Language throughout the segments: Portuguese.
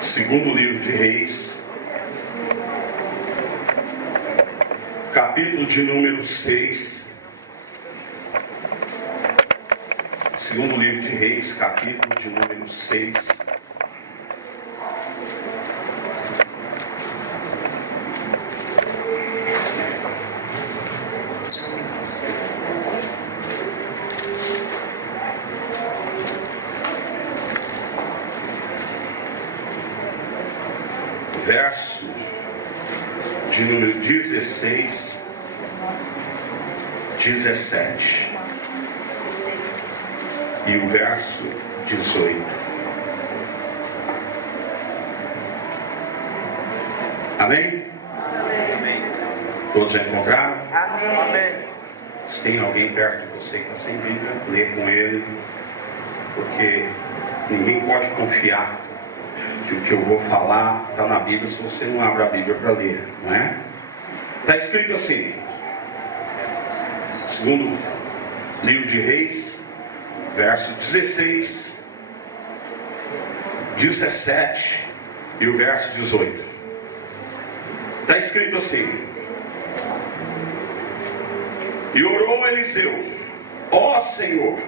Segundo livro de Reis, capítulo de número 6. Segundo livro de Reis, capítulo de número 6. Verso de número 16, 17 e o verso 18. Amém? Amém. Todos já encontraram? Amém. Se tem alguém perto de você que está sem Bíblia, lê com ele, porque ninguém pode confiar que o que eu vou falar está na Bíblia se você não abre a Bíblia para ler, não é? Está escrito assim, segundo livro de Reis, verso 16, 17 e o verso 18. Está escrito assim: e orou Eliseu, ó Senhor,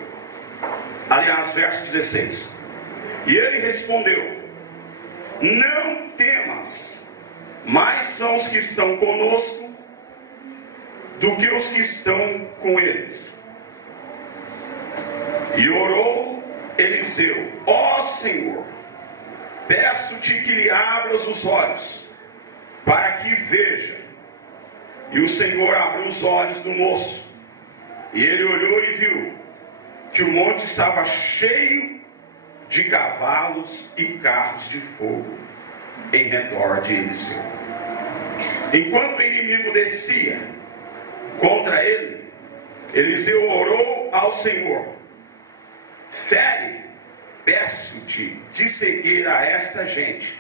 aliás, verso 16, e ele respondeu: não temas, mais são os que estão conosco do que os que estão com eles. E orou Eliseu: ó Senhor, peço-te que lhe abras os olhos, para que veja. E o Senhor abriu os olhos do moço, e ele olhou e viu que o monte estava cheio de cavalos e carros de fogo em redor de Eliseu. Enquanto o inimigo descia contra ele, Eliseu orou ao Senhor: fere, peço-te, de cegueira a esta gente.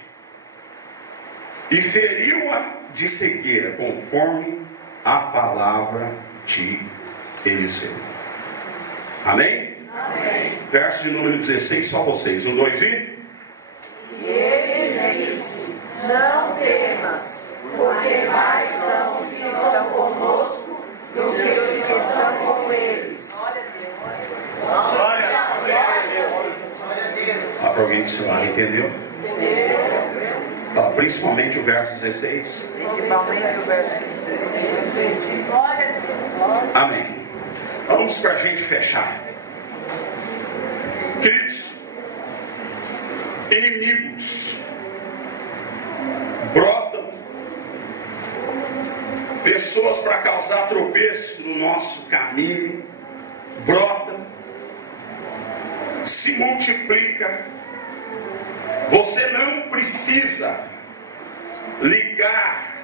E feriu-a de cegueira, conforme a palavra de Eliseu. Amém? Amém. Verso de número 16, só vocês. 1, 2 e... E ele disse: não temas, porque mais são os que estão conosco do que os que estão com eles. Glória a Deus. Para alguém do seu lado, entendeu? Entendeu? Principalmente o verso 16. Principalmente o verso 16. Glória a Deus. Amém. Vamos para a gente fechar. Queridos, inimigos brotam, pessoas para causar tropeço no nosso caminho brotam, se multiplica. Você não precisa ligar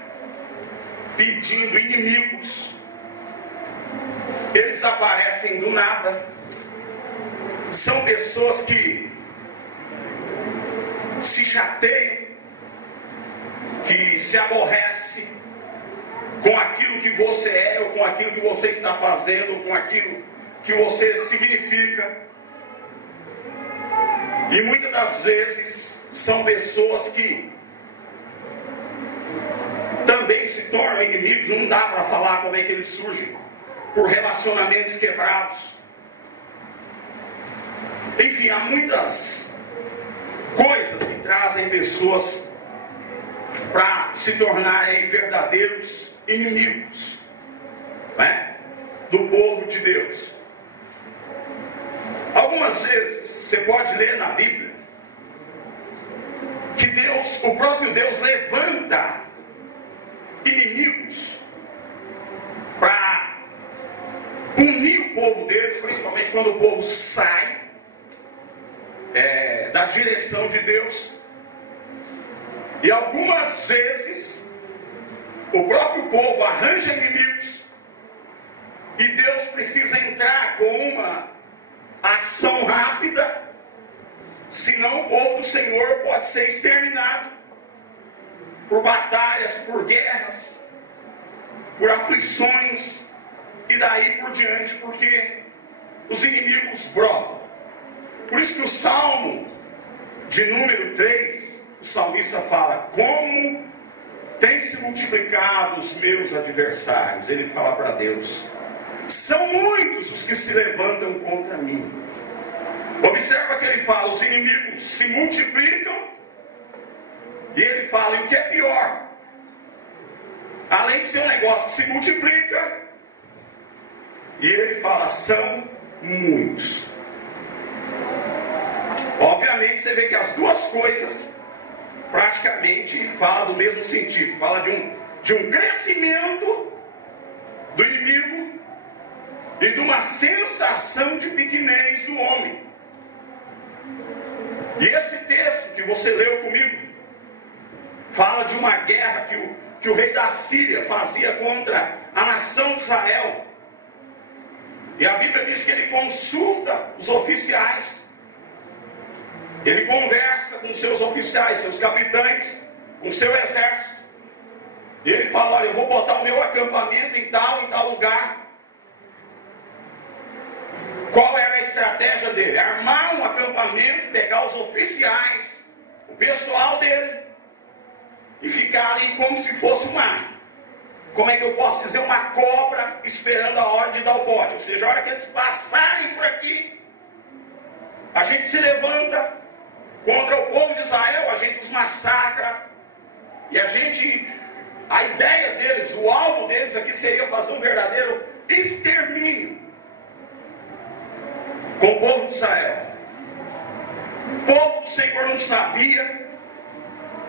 pedindo inimigos, eles aparecem do nada. São pessoas que se chateiam, que se aborrecem com aquilo que você é, ou com aquilo que você está fazendo, ou com aquilo que você significa. E muitas das vezes são pessoas que também se tornam inimigos. Não dá para falar como é que eles surgem, por relacionamentos quebrados. Enfim, há muitas coisas que trazem pessoas para se tornarem verdadeiros inimigos, né, do povo de Deus. Algumas vezes você pode ler na Bíblia que Deus, o próprio Deus, levanta inimigos para punir o povo dele, principalmente quando o povo sai da direção de Deus. E algumas vezes o próprio povo arranja inimigos e Deus precisa entrar com uma ação rápida, senão o povo do Senhor pode ser exterminado por batalhas, por guerras, por aflições e daí por diante, porque os inimigos brotam. Por isso que o Salmo de número 3 o salmista fala: como tem se multiplicado os meus adversários. Ele fala para Deus: são muitos os que se levantam contra mim. Observa que ele fala: os inimigos se multiplicam. E ele fala: e o que é pior, além de ser um negócio que se multiplica, e ele fala: são muitos. Obviamente você vê que as duas coisas praticamente falam do mesmo sentido. Fala de um crescimento do inimigo e de uma sensação de pequenez do homem. E esse texto que você leu comigo fala de uma guerra que o rei da Síria fazia contra a nação de Israel. E a Bíblia diz que ele consulta os oficiais. Ele conversa com seus oficiais, seus capitães, com seu exército. E ele fala: olha, eu vou botar o meu acampamento em tal lugar. Qual era a estratégia dele? Armar um acampamento, pegar os oficiais, o pessoal dele, e ficar ali como se fosse como é que eu posso dizer, uma cobra esperando a hora de dar o bote. Ou seja, a hora que eles passarem por aqui, a gente se levanta contra o povo de Israel, a gente os massacra, e a ideia deles, o alvo deles aqui seria fazer um verdadeiro extermínio com o povo de Israel. O povo do Senhor não sabia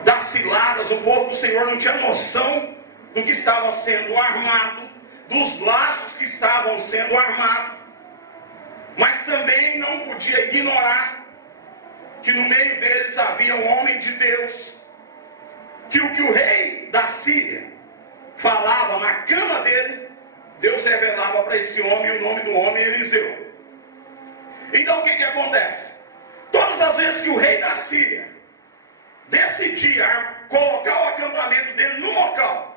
das ciladas, o povo do Senhor não tinha noção do que estava sendo armado, dos laços que estavam sendo armados, mas também não podia ignorar que no meio deles havia um homem de Deus, que o que o rei da Síria falava na cama dele, Deus revelava para esse homem, e o nome do homem é Eliseu. Então o que acontece? Todas as vezes que o rei da Síria decidia colocar o acampamento dele no local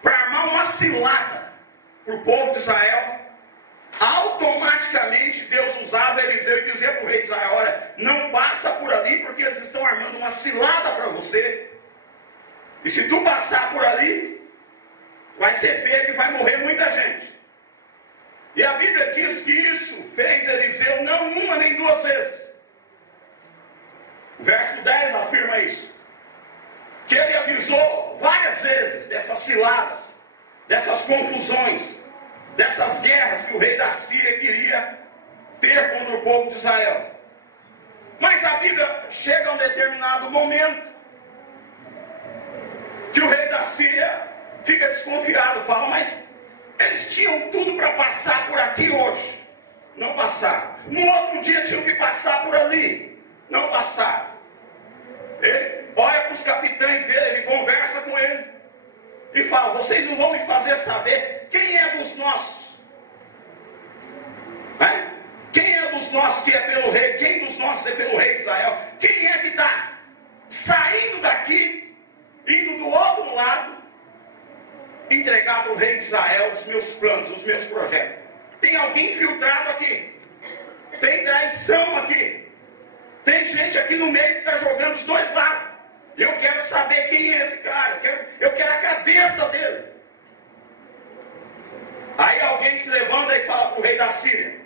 para armar uma cilada para o povo de Israel, automaticamente Deus usava Eliseu e dizia para o rei de Israel: olha, não passa por ali, porque eles estão armando uma cilada para você, e se tu passar por ali, vai ser pego e vai morrer muita gente. E a Bíblia diz que isso fez Eliseu não uma nem duas vezes. O verso 10 afirma isso, que ele avisou várias vezes dessas ciladas, dessas confusões, dessas guerras que o rei da Síria queria ter contra o povo de Israel. Mas a Bíblia chega a um determinado momento que o rei da Síria fica desconfiado, fala: mas eles tinham tudo para passar por aqui hoje, não passaram. No outro dia tinham que passar por ali, não passaram. Ele olha para os capitães dele, ele conversa com ele e fala: vocês não vão me fazer saber quem é dos nossos? Quem é dos nossos que é pelo rei? Quem dos nossos é pelo rei de Israel? Quem é que está saindo daqui, indo do outro lado, entregar para o rei de Israel os meus planos, os meus projetos? Tem alguém infiltrado aqui, tem traição aqui, tem gente aqui no meio que está jogando os dois lados. Eu quero saber quem é esse cara, eu quero a cabeça dele. Aí alguém se levanta e fala para o rei da Síria: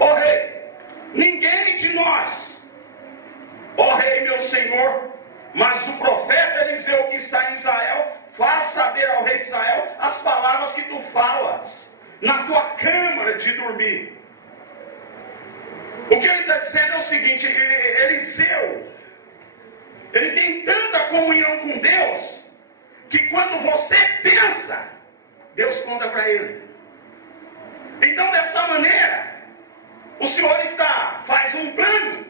ó rei, ninguém de nós, ó rei meu senhor, mas o profeta Eliseu que está em Israel faz saber ao rei de Israel as palavras que tu falas na tua câmara de dormir. O que ele está dizendo é o seguinte: Eliseu, ele tem tanta comunhão com Deus, que quando você pensa, Deus conta para ele. Então, dessa maneira, o Senhor faz um plano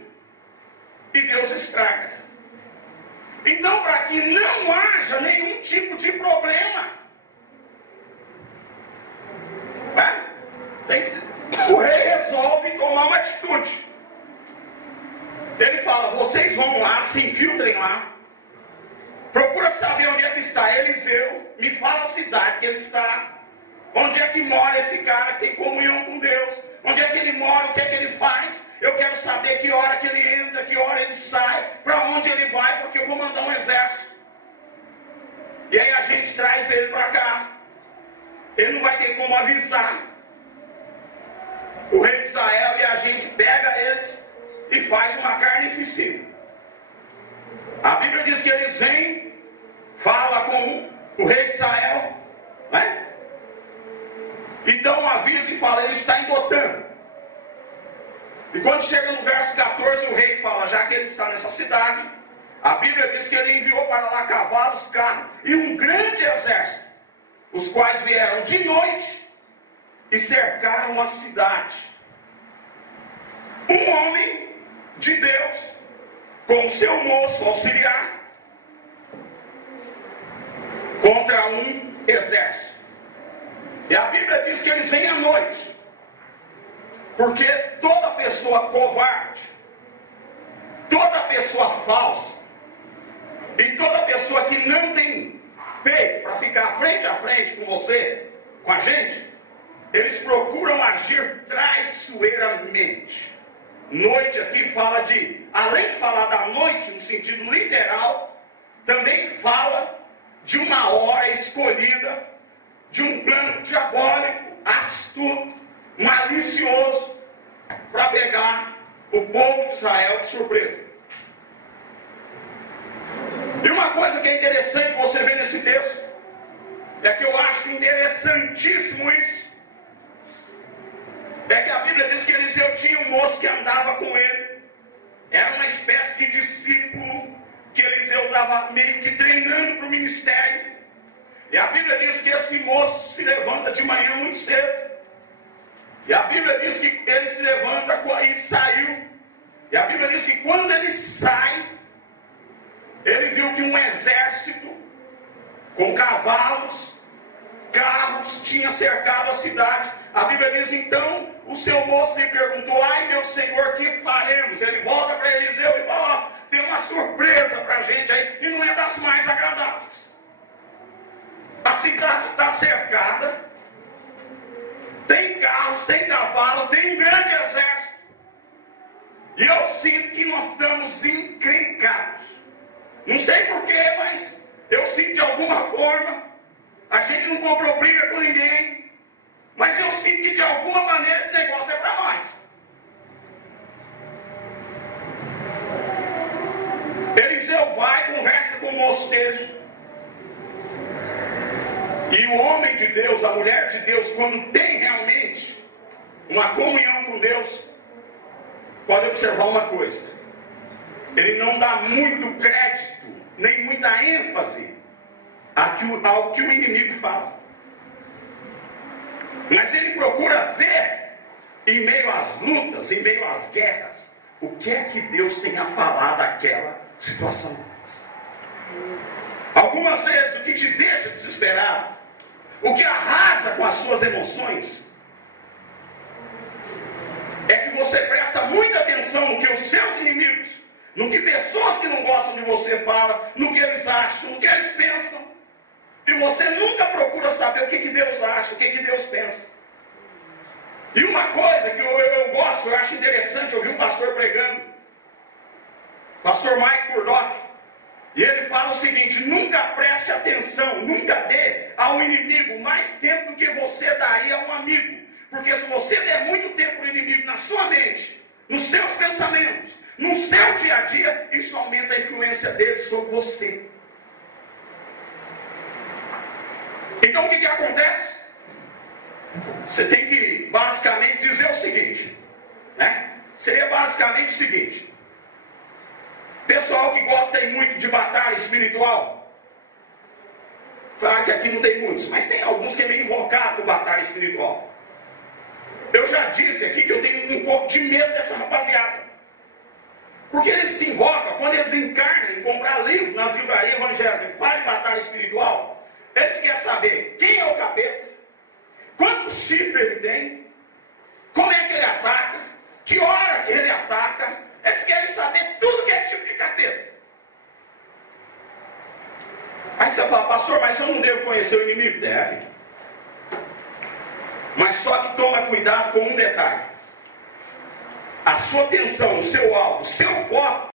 e Deus estraga. Então, para que não haja nenhum tipo de problema, o rei resolve tomar uma atitude. Ele fala: vocês vão lá, se infiltrem lá, procura saber onde é que está Eliseu, me fala a cidade que ele está, onde é que mora esse cara que tem comunhão com Deus, onde é que ele mora, o que é que ele faz. Eu quero saber que hora que ele entra, que hora ele sai, vou mandar um exército. E aí a gente traz ele para cá. Ele não vai ter como avisar o rei de Israel, e a gente pega eles e faz uma carnificina. A Bíblia diz que eles vêm, fala com o rei de Israel, né? Então avisa e fala, ele está em Dotã. E quando chega no verso 14, o rei fala, já que ele está nessa cidade, a Bíblia diz que ele enviou para lá cavalos, carros e um grande exército, os quais vieram de noite e cercaram a cidade. Um homem de Deus, com o seu moço auxiliar, contra um exército. E a Bíblia diz que eles vêm à noite, porque toda pessoa covarde, toda pessoa falsa, e toda pessoa que não tem peito para ficar frente a frente com você, com a gente, eles procuram agir traiçoeiramente. Noite aqui fala de, além de falar da noite no sentido literal, também fala de uma hora escolhida, de um plano diabólico, astuto, malicioso, para pegar o povo de Israel de surpresa. E uma coisa que é interessante você ver nesse texto, é que eu acho interessantíssimo isso, é que a Bíblia diz que Eliseu tinha um moço que andava com ele, era uma espécie de discípulo, que Eliseu estava meio que treinando para o ministério. E a Bíblia diz que esse moço se levanta de manhã muito cedo. E a Bíblia diz que ele se levanta e saiu. E a Bíblia diz que quando ele sai, ele viu que um exército com cavalos, carros, tinha cercado a cidade. A Bíblia diz então, o seu moço lhe perguntou, ai meu Senhor, que faremos? Ele volta para Eliseu e fala, ó, tem uma surpresa para a gente aí, e não é das mais agradáveis. A cidade está cercada, tem carros, tem cavalo, tem um grande exército. E eu sinto que nós estamos encrencados. Não sei porquê, mas eu sinto de alguma forma, a gente não comprou briga com ninguém, mas eu sinto que de alguma maneira esse negócio é para nós. Eliseu vai, conversa com o moço dele. E o homem de Deus, a mulher de Deus, quando tem realmente uma comunhão com Deus, pode observar uma coisa: ele não dá muito crédito, nem muita ênfase ao que o inimigo fala. Mas ele procura ver, em meio às lutas, em meio às guerras, o que é que Deus tem a falar daquela situação. Algumas vezes o que te deixa desesperado, o que arrasa com as suas emoções, é que você presta muita atenção no que os seus inimigos, no que pessoas que não gostam de você falam, no que eles acham, no que eles pensam, e você nunca procura saber o que Deus acha, o que Deus pensa. E uma coisa que eu gosto, eu acho interessante, eu vi um pastor pregando, pastor Mike Murdock, e ele fala o seguinte: nunca preste atenção, nunca dê ao inimigo mais tempo do que você daria a um amigo. Porque se você der muito tempo ao inimigo na sua mente, nos seus pensamentos, no seu dia a dia, isso aumenta a influência dele sobre você. Então o que acontece? Você tem que basicamente dizer o seguinte, né? Seria basicamente o seguinte: pessoal que gosta muito de batalha espiritual, claro que aqui não tem muitos, mas tem alguns que é meio invocado com batalha espiritual. Eu já disse aqui que eu tenho um pouco de medo dessa rapaziada, porque eles se invocam, quando eles encarnam em comprar livros nas livrarias evangélicas, fala de batalha espiritual, eles querem saber quem é o capeta, quantos chifres ele tem, como é que ele ataca, que hora que ele ataca. Eles querem saber tudo que é tipo de capeta. Aí você fala: pastor, mas eu não devo conhecer o inimigo? Deve. Mas só que toma cuidado com um detalhe: a sua atenção, o seu alvo, o seu foco